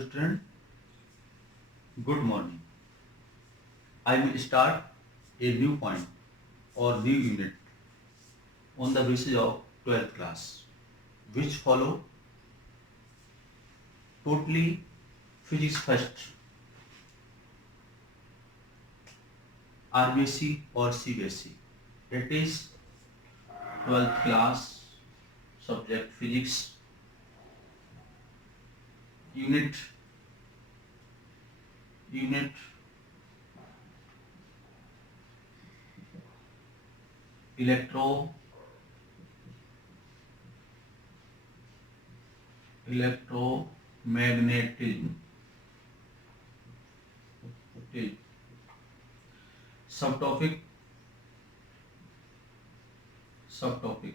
Student, good morning. I will start a new point or new unit on the basis of 12th class, which follow totally physics first, RBSc or CBSc. That is 12th class subject physics unit electro electromagnetism. Subtopic subtopic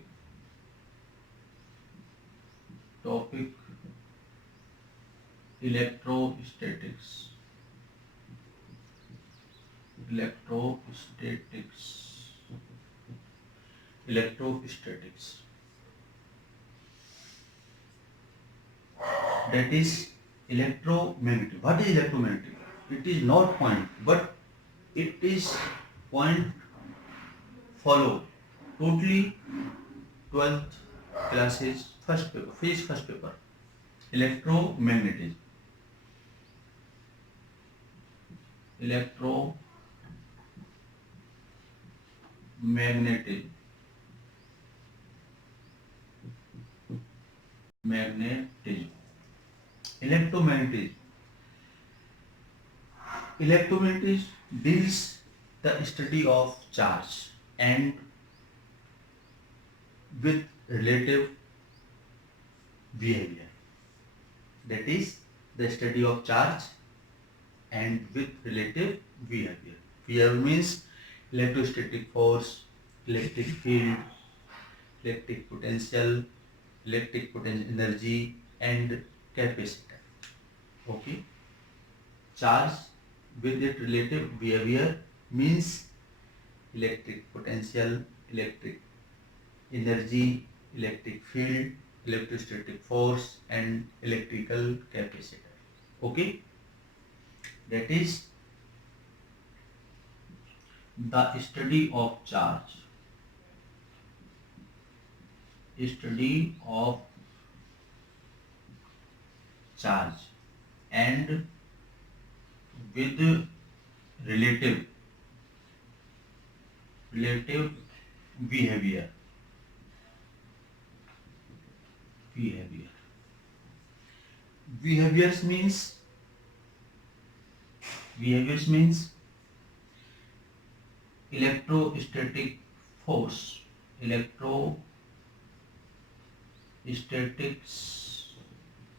topic electrostatics electrostatics electrostatics. That is electromagnetic. What is electromagnetic? It is not point, but it is point follow totally 12th classes first paper, physics first paper. Electromagnetism. Electromagnetism. Magnetism. Electromagnetism. Electromagnetism deals the study of charge and with relative behavior. That is the study of charge and with relative behavior. Behavior means electrostatic force, electric field, electric potential energy and capacitor. Okay. Charge with its relative behavior means electric potential, electric energy, electric field, electrostatic force and electrical capacitor. Okay. That is the study of charge. Study of charge and with relative behavior. Behaviors means electrostatic force,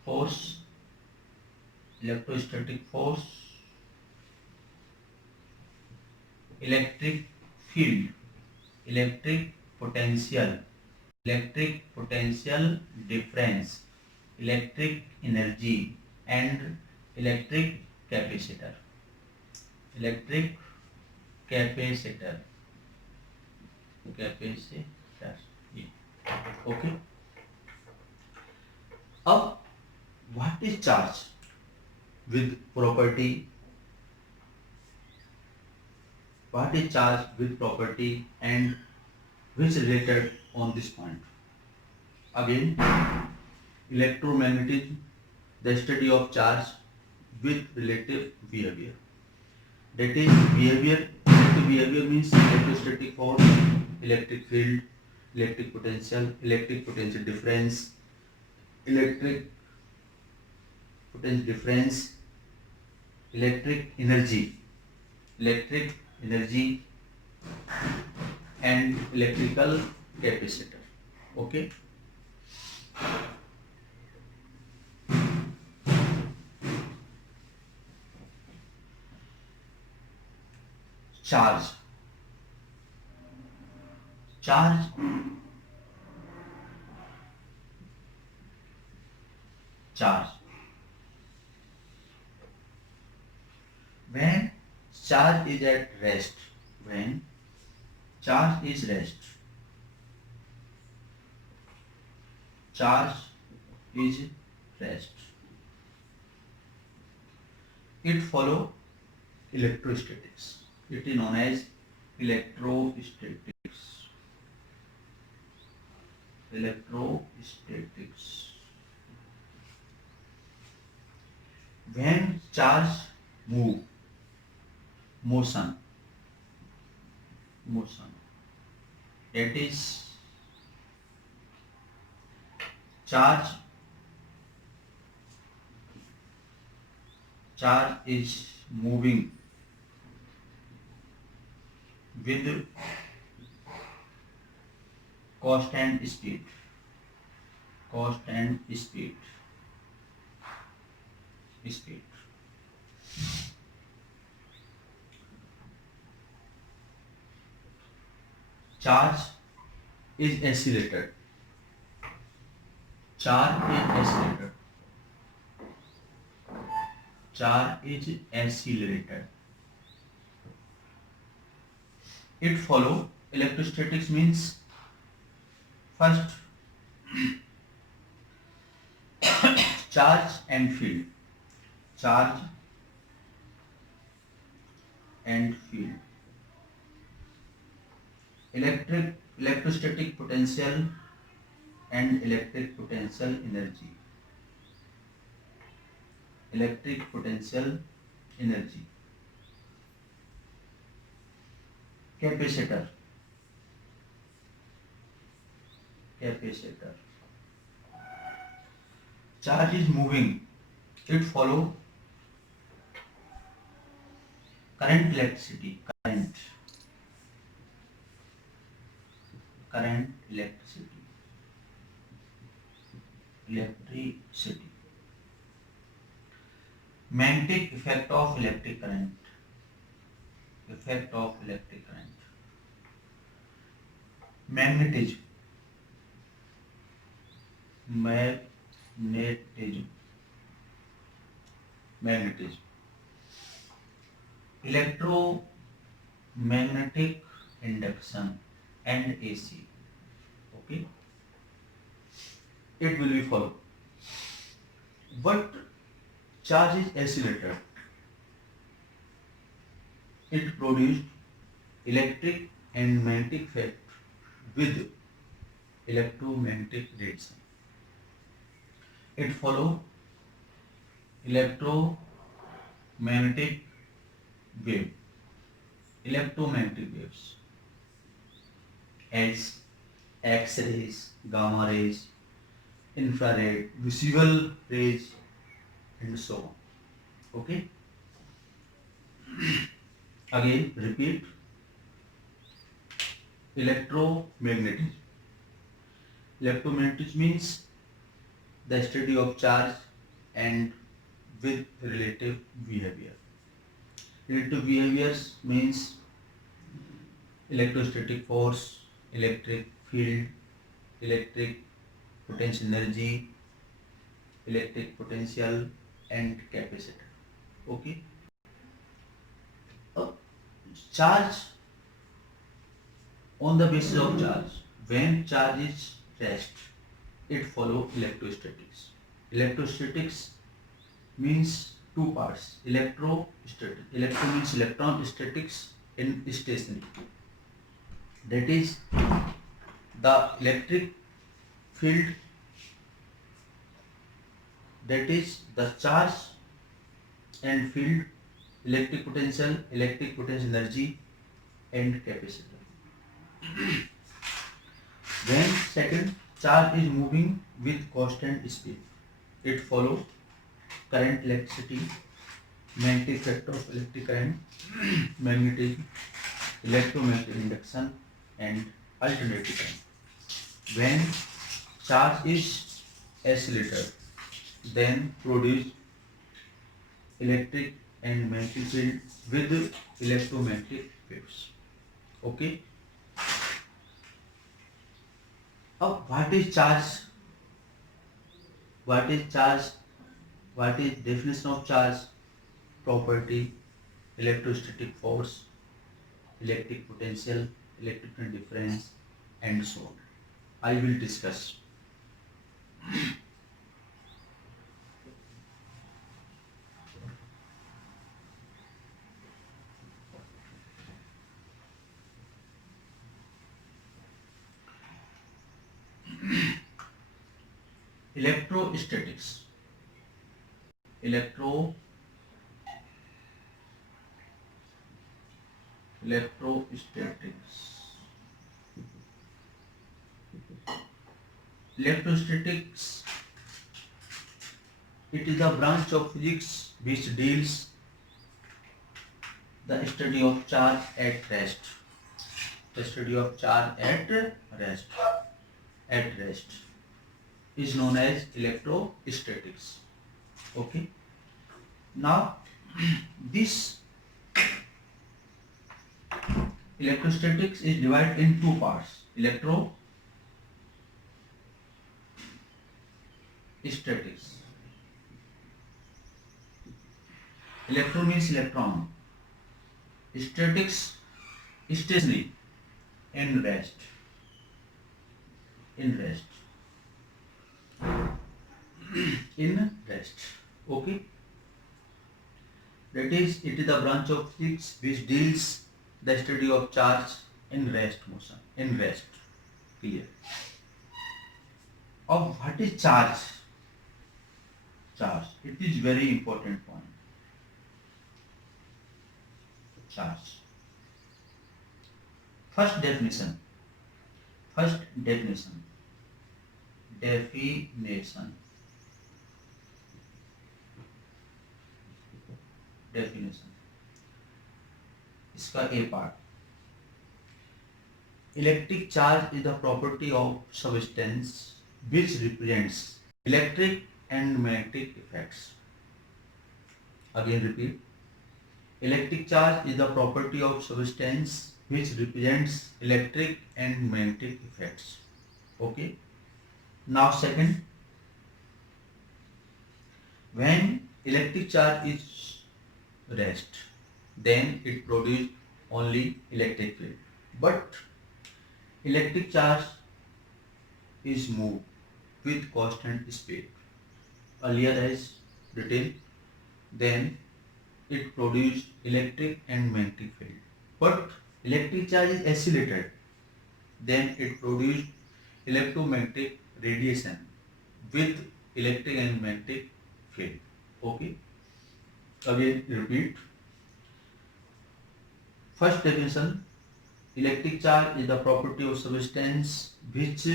force, electrostatic force, electric field, electric potential, difference, electric energy and electric capacitor. Electric capacitor. Yeah. Okay. अब what is charge with property? What is charge with property and which related on this point? Again, electromagnetism, the study of charge with relative behavior. That is behavior. Electric behavior means electrostatic force, electric field, electric potential difference, electric potential difference, electric energy and electrical capacitor. Okay. Charge. Charge when charge is at rest, when charge is rest, charge is rest, it follow electrostatics. It is known as electrostatics. Electrostatics. When charge move, motion, that is charge is moving with constant speed. Speed. Charge is accelerated. Charge is accelerated. It follow electrostatics means first charge and field. Charge and field. Electrostatic potential and electric potential energy. Electric potential energy. Capacitor. Charge is moving. It follow current, electricity. Current, electricity. Magnetic effect of electric current. Magnetism. Electromagnetic induction and AC. Okay, it will be follow. But charge is accelerated. It produced electric and magnetic effect with electromagnetic radiation. It follow electromagnetic waves as X-rays, gamma rays, infrared, visible rays, and so on. Okay. Again, repeat. Electromagnetism. Electromagnetism means the study of charge and with relative behavior. Relative behaviors means electrostatic force, electric field, electric potential energy, electric potential, and capacitor. Okay. Charge on the basis of charge. When charge is rest, it follow electrostatics. Electrostatics means two parts. Electro means electron statics in stationary. That is the electric field, that is the charge and field, electric potential energy, and capacitor. When second, charge is moving with constant speed, it follow current, electricity, magnetic effect of electric current, magnetism, electromagnetic induction, and alternating current. When charge is accelerated, then produce electric and magnetic field with electromagnetic waves. Okay. Now, what is charge? What is definition of charge? Property, electrostatic force, electric potential, electric difference, and so on. I will discuss. Electrostatics. Electrostatics. Electrostatics, it is a branch of physics which deals the study of charge at rest. The study of charge at rest is known as electrostatics. Okay. Now, this electrostatics is divided in two parts. Electrostatics. Electro means electron. Statics, stationary, in rest. In rest. Okay. That is, it is a branch of physics which deals the study of charge in rest motion. In rest. Clear. Of what is charge? Charge. It is very important point. Charge. First definition. Definition. इसका ए part. Electric charge is the property of substance which represents electric and magnetic effects. Again repeat. Electric charge is the property of substance which represents electric and magnetic effects. Okay. Now second, when electric charge is rest, then it produces only electric field. But electric charge is moved with constant speed. Earlier as written, then it produces electric and magnetic field. But electric charge is accelerated, then it produces electromagnetic radiation with electric and magnetic field. Okay. Again repeat. First definition. Electric charge is the property of substance which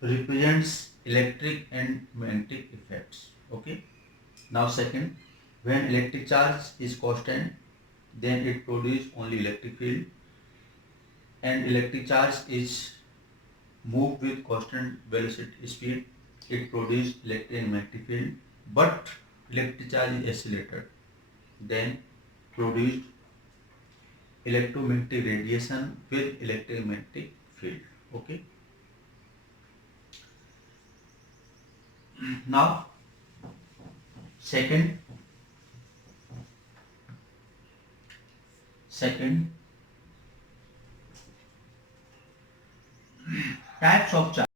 represents electric and magnetic effects. Okay. Now second, when electric charge is constant, then it produces only electric field, and electric charge is moved with constant velocity speed, it produces electric and magnetic field. But electric charge is accelerated, then produced electromagnetic radiation with electromagnetic field. Okay. Now second types of charge.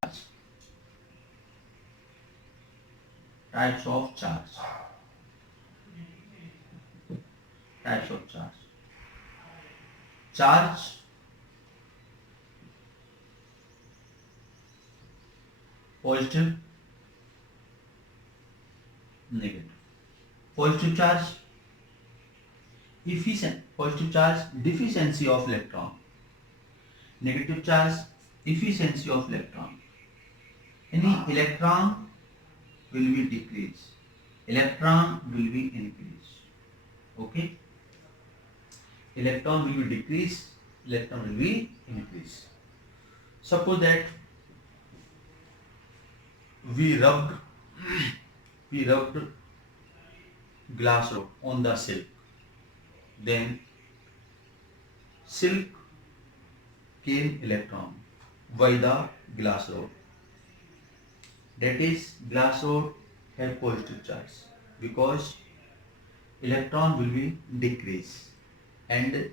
Types of charge. Charge positive, negative. Positive charge deficiency of electron. Negative charge efficiency of electron. Any electron will be decreased, electron will be increased. Okay. Electron will be decreased, electron will be increased. Suppose that we rubbed glass rod on the silk, then silk came electron by the glass rod. That is, glass rod have positive charge because electron will be decreased, and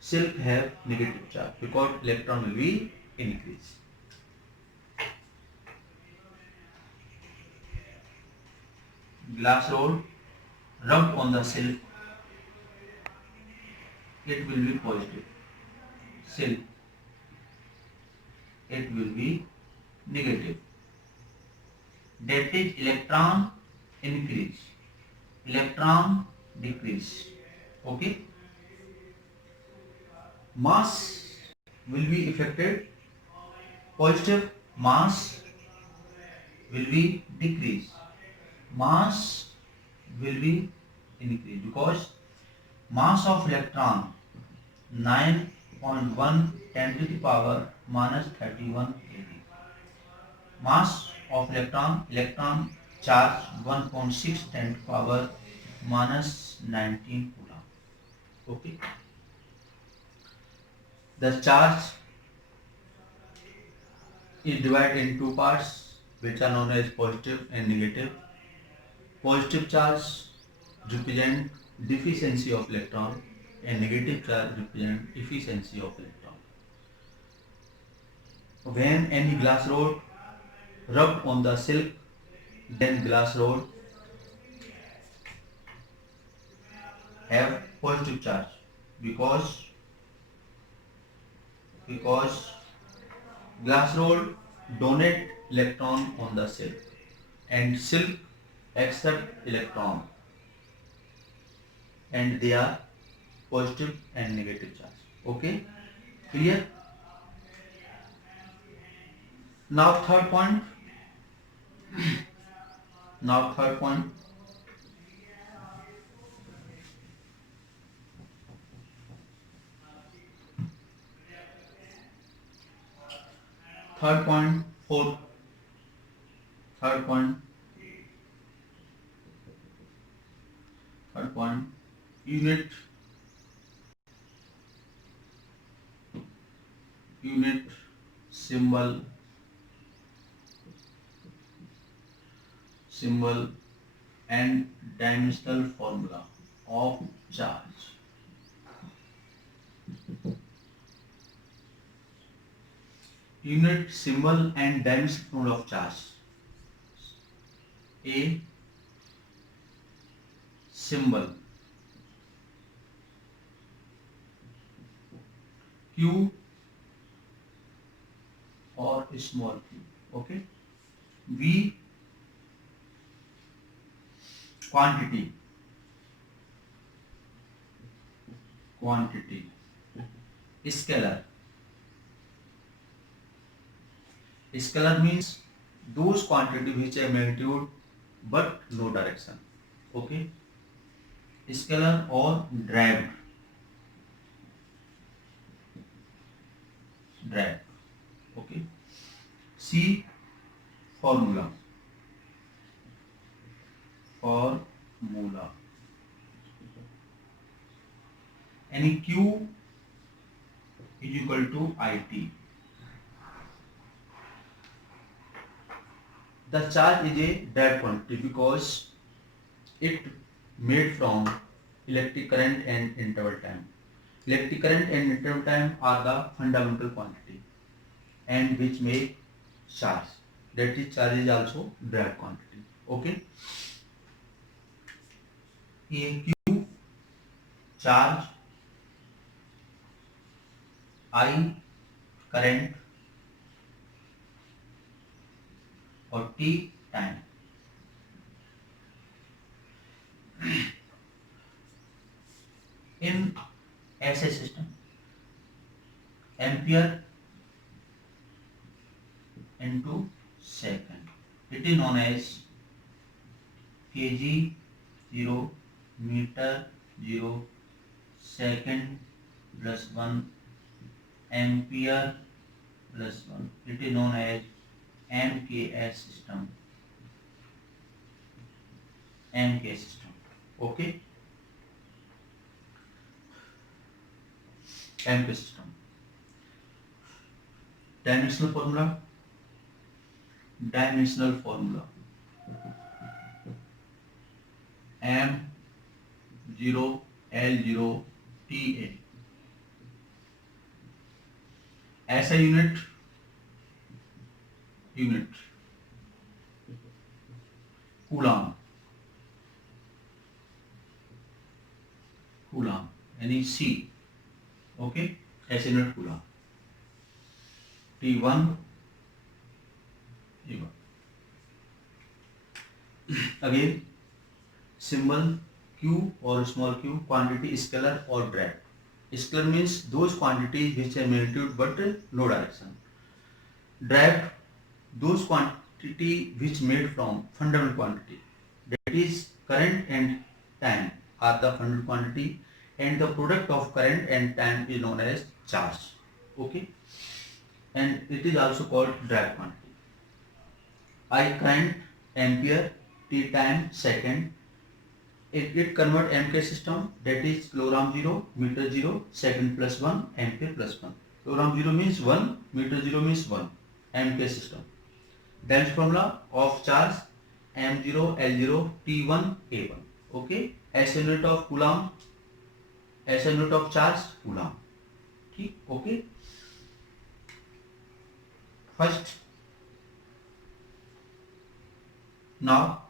silk have negative charge because electron will be increased. Glass rod rubbed on the silk, it will be positive. Silk, it will be negative. that is electron increase, electron decrease. Okay, mass will be affected, positive mass will be decrease, mass will be increase, because mass of electron 9.1 10 to the power minus 31 kg. Mass of electron charge 1.6 10 to power minus 19 coulomb. Okay. The charge is divided in two parts, which are known as positive and negative. Positive charge represent deficiency of electron and negative charge represent efficiency of electron. When any glass rod rubbed on the silk, then glass rod have positive charge, because glass rod donate electron on the silk and silk accept electron, and they are positive and negative charge. Okay, clear? Now third point. Now third point. Third point. Fourth. Third point. Third point. Unit. Unit symbol. Symbol and dimensional formula of charge. Unit symbol and dimensional formula of charge. A symbol, Q or small q. Okay. V quantity, quantity. Scalar, scalar means those quantity which have magnitude but no direction. Okay. Scalar or derived, derived. Okay. C formula, formula. Any Q is equal to IT. The charge is a derived quantity because it made from electric current and interval time. Electric current and interval time are the fundamental quantity and which make charge. That is, charge is also derived quantity. Okay. A Q charge, I current or T time. In SI system, ampere into second. It is known as kg 0, meter 0, second plus 1, ampere plus 1. It is known as MKS system. MK system. Okay. MK system. Dimensional formula. Dimensional formula. M0 L0 TA. SI unit, Coulomb, any C. Okay, SI unit Coulomb. T1 E1. Again, symbol q or small q, quantity scalar or drag. Scalar means those quantities which have magnitude but no direction. Drag, those quantity which made from fundamental quantity. That is current and time are the fundamental quantity, and the product of current and time is known as charge. Okay, and it is also called drag quantity. I current, ampere, t time, second. It convert MK system, that is kilogram 0, meter 0, second plus 1, ampere plus 1. Kilogram 0 means 1, meter 0 means 1, MK system. Then formula of charge M0, L0, T1, A1. Okay, SI unit of coulomb, SI unit of charge coulomb. Okay, first now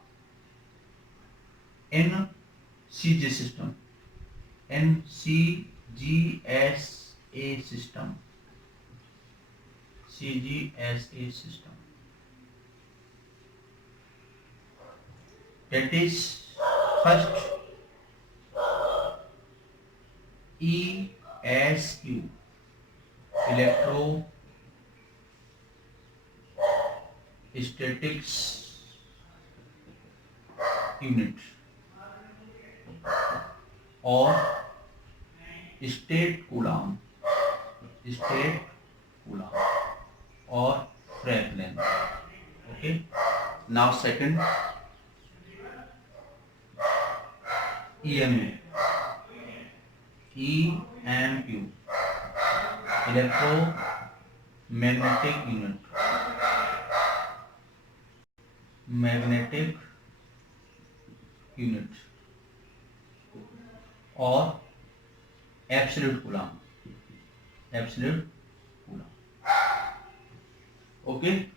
NCG system, NCGSA system, CGSA system. That is first ESU, electrostatics unit, or state coulomb, or Franklin. Okay. Now second EMU, electromagnetic unit, or absolute coulomb. Okay.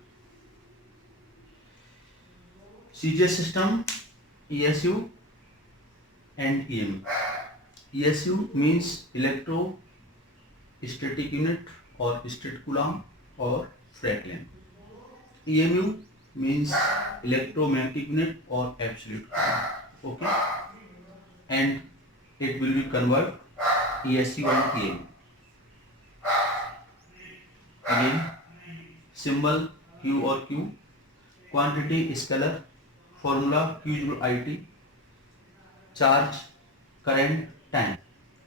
CGS system, ESU and EMU. ESU means electrostatic unit or state coulomb or Franklin. EMU means electromagnetic unit or absolute coulomb. Okay, and it will be convert ESU and EMU. Again, symbol Q or Q, quantity scalar, formula Q equal IT, charge, current, time,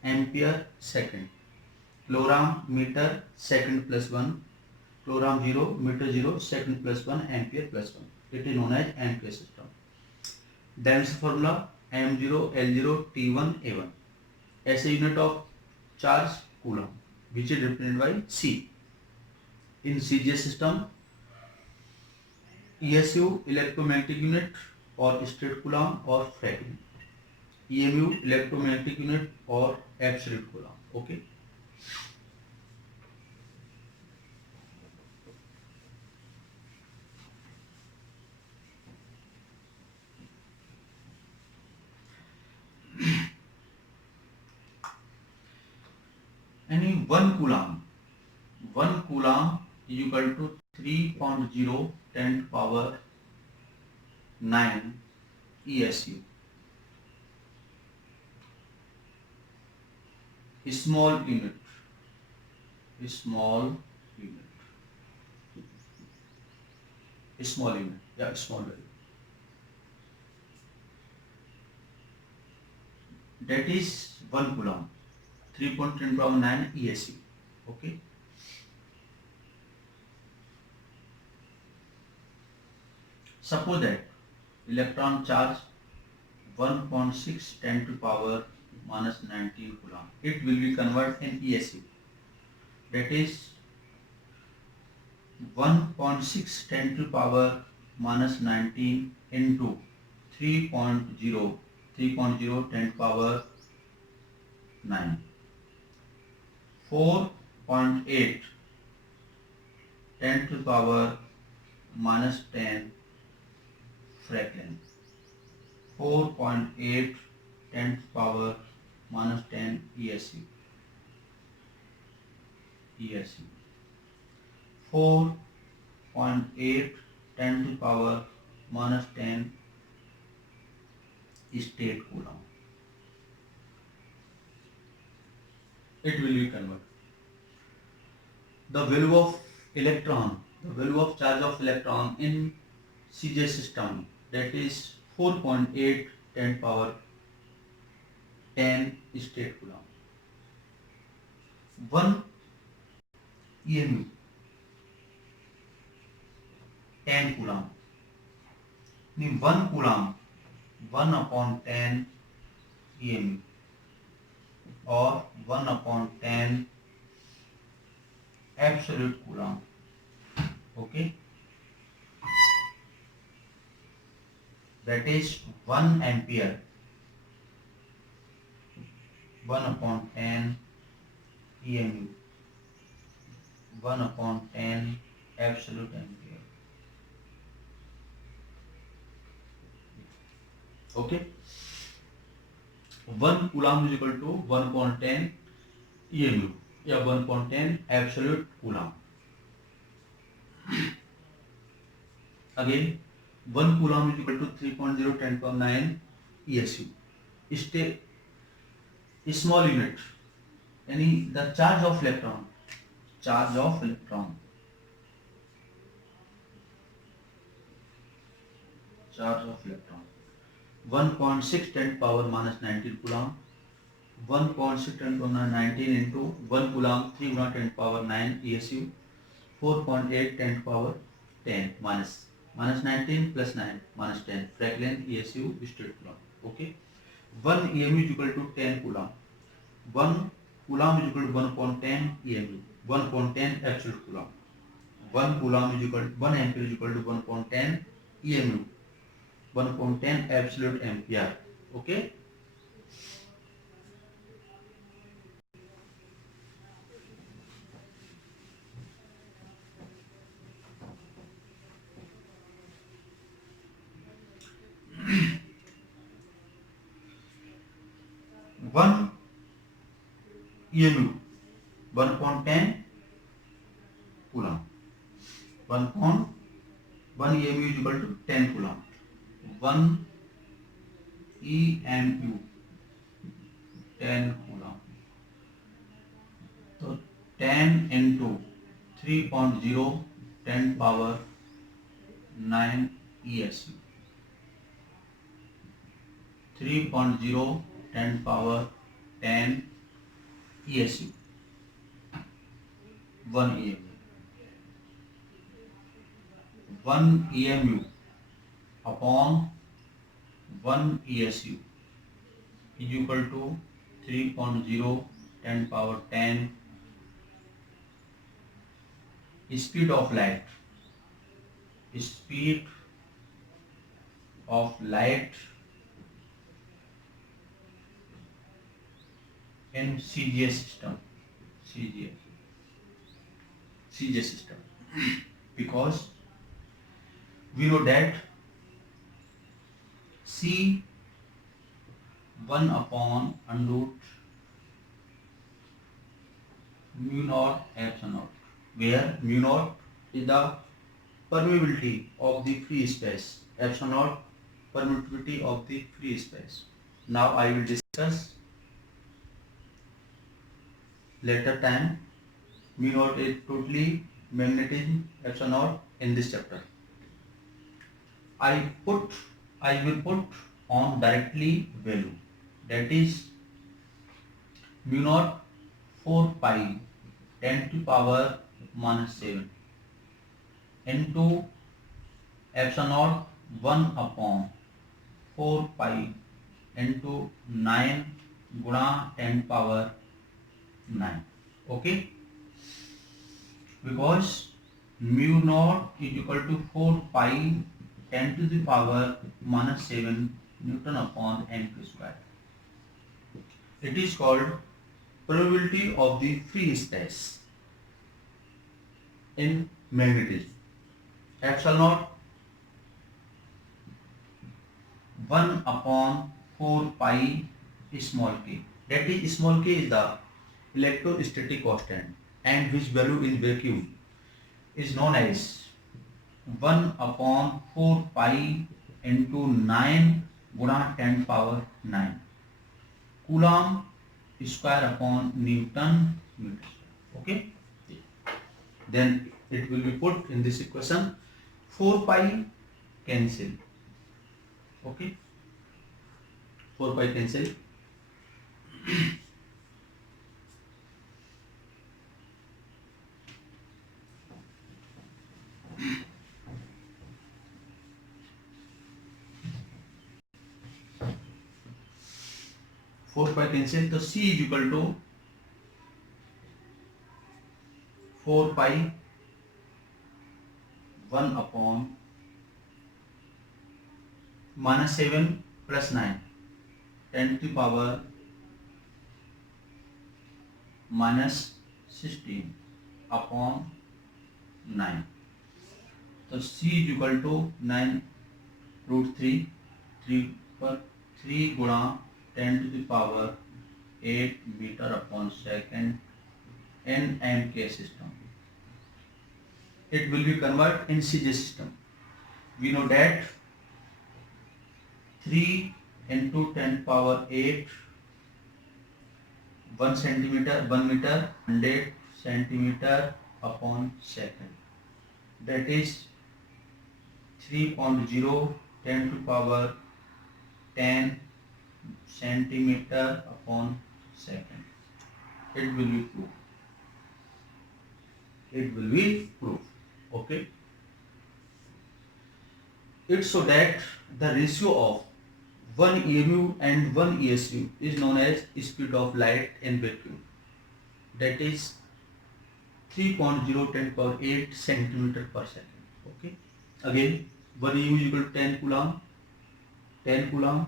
ampere, second, kilogram, meter, second plus 1, kilogram 0, meter 0, second plus 1, ampere plus 1. It is known as ampere system. Then formula M0, L0, T1, A1. SI unit of charge coulomb, which is represented by C. In CGS system, ESU electromagnetic unit or state coulomb or Franklin. EMU electromagnetic unit or absolute coulomb. Okay. Any 1 coulomb is equal to 3.0 10 to power 9 ESU. Small unit, small unit, yeah, small value. That is 1 coulomb, 3.10 power 9 ESU. Okay. Suppose that electron charge 1.6 10 to power minus 19 coulomb. It will be converted in ESU. That is 1.6 10 to power minus 19 into 3.0 10 to power 9. 4.8 10 to power minus 10 Franklin. 4.8 10 to power minus 10 ESU. 4.8 10 to power minus 10 state coulomb. It will be converted. The value of electron, the value of charge of electron in CJ system, that is 4.8 10 power 10 state coulomb. 1 EMU 10 coulomb. 1 coulomb 1 upon 10 EMU or 1 upon 10 absolute coulomb. Okay, that is 1 ampere 1 upon 10 EMU 1 upon 10 absolute ampere. Okay, 1 coulomb is equal to 1 upon 10 EMU या 1 upon 10 absolute coulomb. Again, 1 coulomb is equal to 3.0 10 power 9 ESU. Small unit, यानी the charge of electron, charge of electron 1.6 10 power minus 19 coulomb. 1.6 10 power 19 into 1 coulomb 3 Guna 10 power 9 ESU 4.8 10 power 10 minus 19 plus 9 minus 10 Franklin ESU state coulomb. Okay, 1 EMU is equal to 10 coulomb. 1 coulomb is equal to 1 upon 10 EMU 1 upon 10 absolute coulomb. 1 coulomb is equal to 1 ampere is equal to 1 upon 10 EMU 1 upon 10 absolute ampere. Okay, one EMU 1 upon 10 coulomb. 1 upon 1 EMU is equal to 10 coulomb. 1 EMU 10 coulomb. So 10 into 3.0 10 power 9 ESU. 3.0 10 power 10 ESU. 1 EMU. 1 EMU upon 1 ESU is equal to 3.0 10 power 10 speed of light. Speed of light in CGS system. CGS system. Because we know that C 1 upon under root mu naught epsilon naught, where mu naught is the permeability of the free space, epsilon naught permittivity of the free space. Now I will discuss later time. Mu naught is totally magnetism, epsilon naught in this chapter. I will put on directly value, that is mu naught 4 pi 10 to power minus 7 into epsilon naught 1 upon 4 pi into 9 गुणा 10 power 9. Okay, because mu naught is equal to 4 pi 10 to the power minus 7 Newton upon m square. It is called probability of the free space in magnetism. Epsilon naught 1 upon 4 pi small k. That is, small k is the electrostatic constant and which value in vacuum is known as 1 upon 4 pi into 9 गुणा 10⁻⁹ coulomb square upon newton metre. Okay, then it will be put in this equation. 4 pi cancel. Okay, 4 pi cancel. 4 pi cancel, तो C is equal to 4 pi 1 upon -7 plus 9 10 to the power -16 upon 9. तो C is equal to 9√3 3 पर 3 गुणा 10 to the power 8 metre upon second NMK system. It will be converted in CJ system. We know that 3 into 10 power 8 1 centimeter 1 meter 100 centimeter upon second. That is 3.0 10 to power 10 centimeter upon second. It will be proved. It will be proved. Okay. It's so that the ratio of one EMU and one ESU is known as speed of light in vacuum. That is 3.0 10 power 8 centimeter per second. Okay. Again, one EMU is equal to 10 coulomb, 10 coulomb,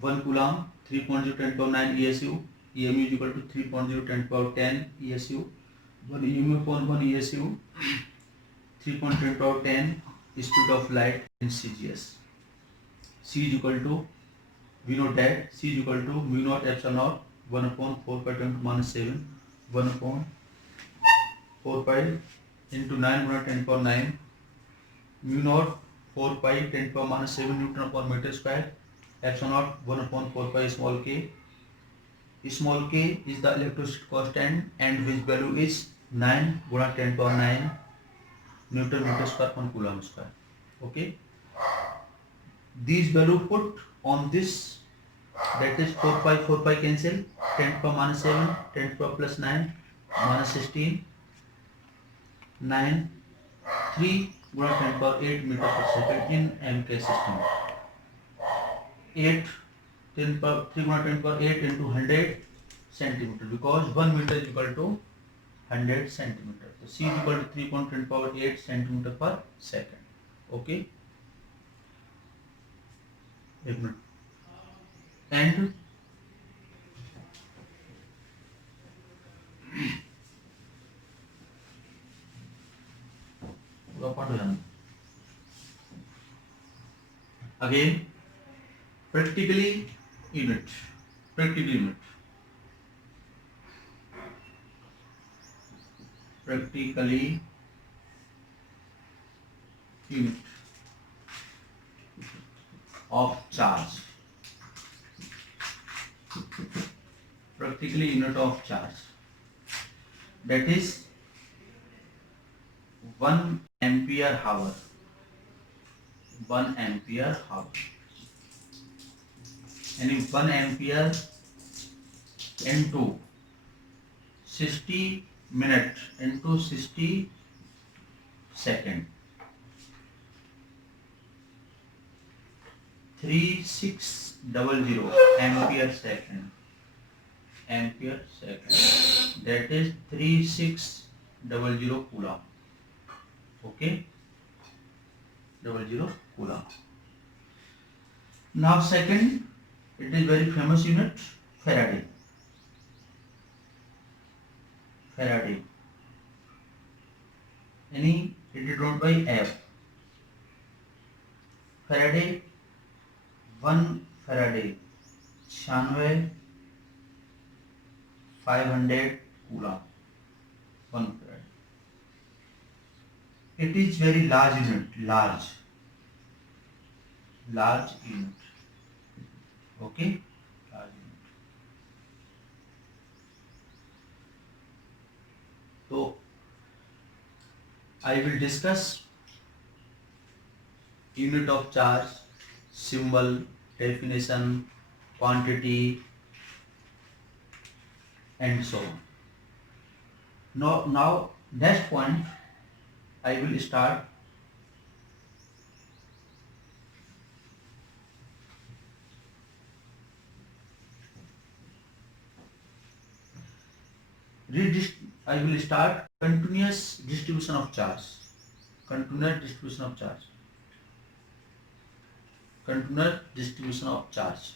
1 coulomb, 3.0 10 power 9 ESU. EMU is equal to 3.0 10 power 10 ESU. 1 EMU upon 1 ESU, 3.10 power 10 speed of light in CGS. C is equal to, we know that C is equal to mu naught epsilon naught 1 upon 4 pi 10 to -7 1 upon 4 pi into 9 गुणा 10 power 9 mu naught 4 pi 10 power -7 Newton upon meter square epsilon naught 1 upon 4 pi small k. Small k is the electricity constant and which value is 9 गुणा 10 power 9 Newton meter square upon coulomb square. Okay, these value put on this, that is 4 pi cancel 10 power -7 10 power plus 9 -16 9 3 गुणा 10 power 8 meter per second in MK system. 8 10 power 3 गुणा 10 power 8 into 100 centimeter, because 1 meter is equal to 100 centimeter. So C is equal to 3.10 power 8 centimeter per second. Okay. एक minute. And again, practically unit. Practically unit. Practically unit of charge. Practically unit of charge. That is 1 ampere hour. 1 ampere hour. And 1 ampere into 60 minute into 60 second. 3600 ampere second. Ampere second. That is 3600 coulomb. Okay, 00 coulomb. Now second, it is very famous unit, Faraday. Faraday. Any, it is drawn by F. Faraday, 1 Faraday 96,500 coulomb. 1 Faraday. It is very large unit, large unit. Okay. So I will discuss unit of charge, symbol, definition, quantity, and so on. Now next point I will start I will start continuous distribution of charge. Continuous distribution of charge. Continuous distribution of charge.